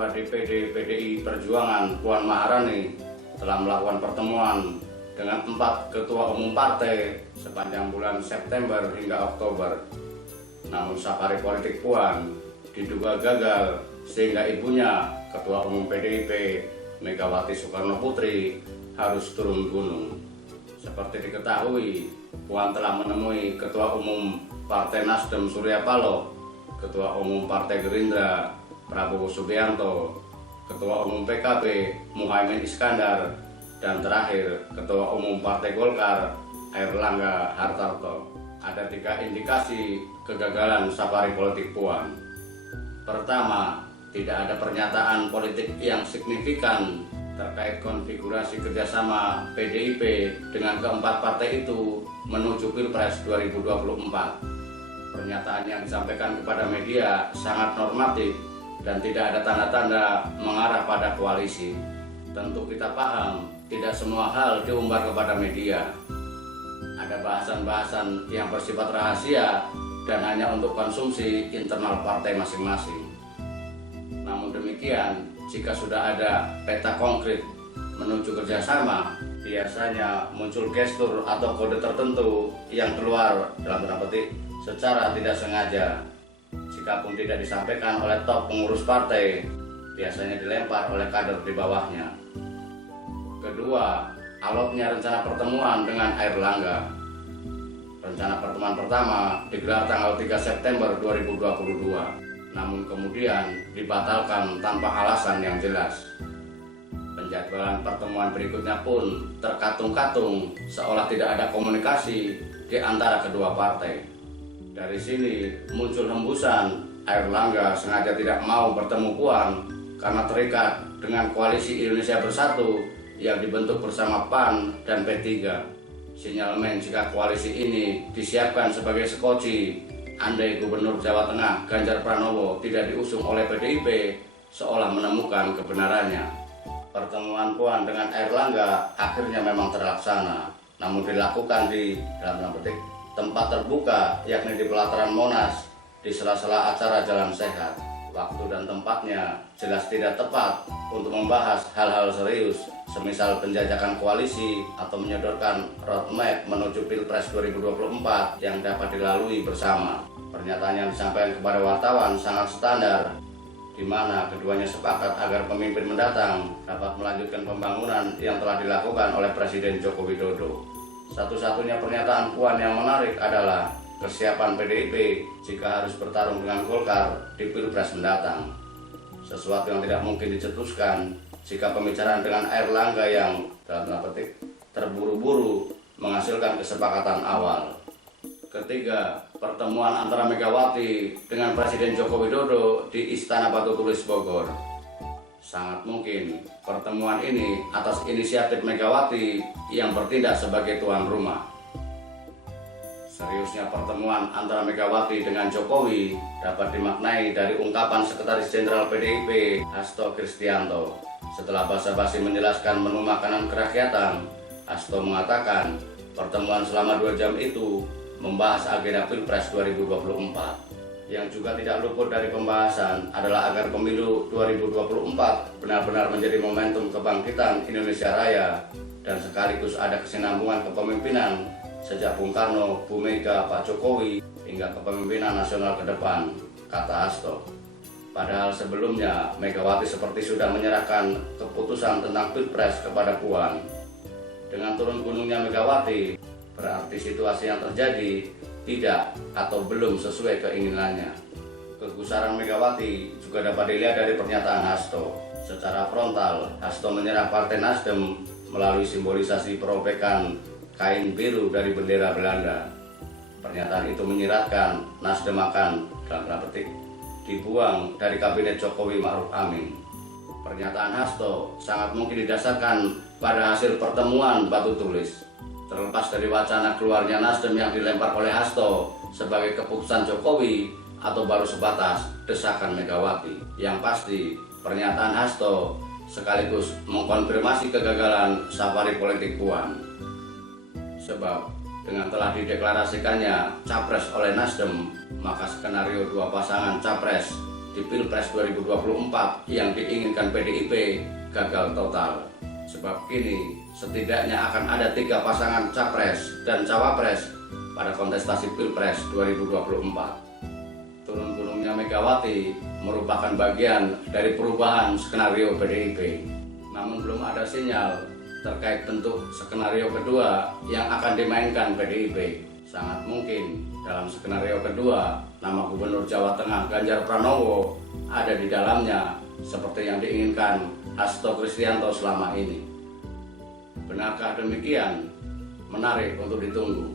Ketua DPD PDI Perjuangan Puan Maharani telah melakukan pertemuan dengan 4 ketua umum partai sepanjang bulan September hingga Oktober. Namun safari politik Puan diduga gagal sehingga ibunya, Ketua Umum PDIP Megawati Soekarno Putri, harus turun gunung. Seperti diketahui, Puan telah menemui Ketua Umum Partai Nasdem Surya Paloh, Ketua Umum Partai Gerindra Prabowo Subianto, Ketua Umum PKB Muhaimin Iskandar, dan terakhir Ketua Umum Partai Golkar Airlangga Hartarto. Ada 3 indikasi kegagalan safari politik Puan. Pertama, tidak ada pernyataan politik yang signifikan terkait konfigurasi kerjasama PDIP dengan keempat partai itu menuju Pilpres 2024. Pernyataan yang disampaikan kepada media sangat normatif dan tidak ada tanda-tanda mengarah pada koalisi. Tentu kita paham, tidak semua hal diumbar kepada media. Ada bahasan-bahasan yang bersifat rahasia dan hanya untuk konsumsi internal partai masing-masing. Namun demikian, jika sudah ada peta konkret menuju kerjasama, biasanya muncul gestur atau kode tertentu yang keluar dalam tanda petik secara tidak sengaja. Jikapun tidak disampaikan oleh top pengurus partai, biasanya dilempar oleh kader di bawahnya. Kedua, alotnya rencana pertemuan dengan Airlangga. Rencana pertemuan pertama digelar tanggal 3 September 2022. Namun kemudian dibatalkan tanpa alasan yang jelas. Penjadwalan pertemuan berikutnya pun terkatung-katung seolah tidak ada komunikasi di antara kedua partai. Dari sini muncul hembusan Airlangga sengaja tidak mau bertemu Puan karena terikat dengan koalisi Indonesia Bersatu yang dibentuk bersama PAN dan P3. Sinyalemen jika koalisi ini disiapkan sebagai skoci andai Gubernur Jawa Tengah Ganjar Pranowo tidak diusung oleh PDIP, seolah menemukan kebenarannya. Pertemuan Puan dengan Airlangga akhirnya memang terlaksana, namun dilakukan di dalam petik tempat terbuka, yakni di pelataran Monas di sela-sela acara Jalan Sehat. Waktu dan tempatnya jelas tidak tepat untuk membahas hal-hal serius, semisal penjajakan koalisi atau menyodorkan roadmap menuju Pilpres 2024 yang dapat dilalui bersama. Pernyataan yang disampaikan kepada wartawan sangat standar, di mana keduanya sepakat agar pemimpin mendatang dapat melanjutkan pembangunan yang telah dilakukan oleh Presiden Joko Widodo. Satu-satunya pernyataan Puan yang menarik adalah kesiapan PDIP jika harus bertarung dengan Golkar di Pilpres mendatang. Sesuatu yang tidak mungkin dicetuskan jika pembicaraan dengan Airlangga yang dalam tanda petik terburu-buru menghasilkan kesepakatan awal. Ketiga, pertemuan antara Megawati dengan Presiden Joko Widodo di Istana Batu Tulis Bogor. Sangat mungkin pertemuan ini atas inisiatif Megawati yang bertindak sebagai tuan rumah. Seriusnya pertemuan antara Megawati dengan Jokowi dapat dimaknai dari ungkapan Sekretaris Jenderal PDIP Hasto Kristianto. Setelah basa-basi menjelaskan menu makanan kerakyatan, Hasto mengatakan pertemuan selama 2 jam itu membahas agenda Pilpres 2024. Yang juga tidak luput dari pembahasan adalah agar pemilu 2024 benar-benar menjadi momentum kebangkitan Indonesia Raya dan sekaligus ada kesinambungan kepemimpinan sejak Bung Karno, Bu Mega, Pak Jokowi hingga kepemimpinan nasional ke depan, kata Hasto. Padahal sebelumnya Megawati seperti sudah menyerahkan keputusan tentang Pilpres kepada Puan. Dengan turun gunungnya Megawati, berarti situasi yang terjadi tidak atau belum sesuai keinginannya. Kegusaran Megawati juga dapat dilihat dari pernyataan Hasto. Secara frontal, Hasto menyerang Partai Nasdem melalui simbolisasi perobekan kain biru dari bendera Belanda. Pernyataan itu menyiratkan Nasdem akan, dalam tanda petik, dibuang dari kabinet Jokowi Ma'ruf Amin. Pernyataan Hasto sangat mungkin didasarkan pada hasil pertemuan batu tulis. Terlepas dari wacana keluarnya Nasdem yang dilempar oleh Hasto sebagai keputusan Jokowi atau baru sebatas desakan Megawati. Yang pasti, pernyataan Hasto sekaligus mengkonfirmasi kegagalan safari politik Puan. Sebab dengan telah dideklarasikannya capres oleh Nasdem, maka skenario 2 pasangan capres di Pilpres 2024 yang diinginkan PDIP gagal total. Sebab kini setidaknya akan ada 3 pasangan capres dan cawapres pada kontestasi Pilpres 2024. Turun gunungnya Megawati merupakan bagian dari perubahan skenario PDIP. Namun belum ada sinyal terkait bentuk skenario kedua yang akan dimainkan PDIP. Sangat mungkin dalam skenario kedua, nama Gubernur Jawa Tengah Ganjar Pranowo ada di dalamnya seperti yang diinginkan Hasto Kristianto selama ini. Benarkah demikian? Menarik untuk ditunggu.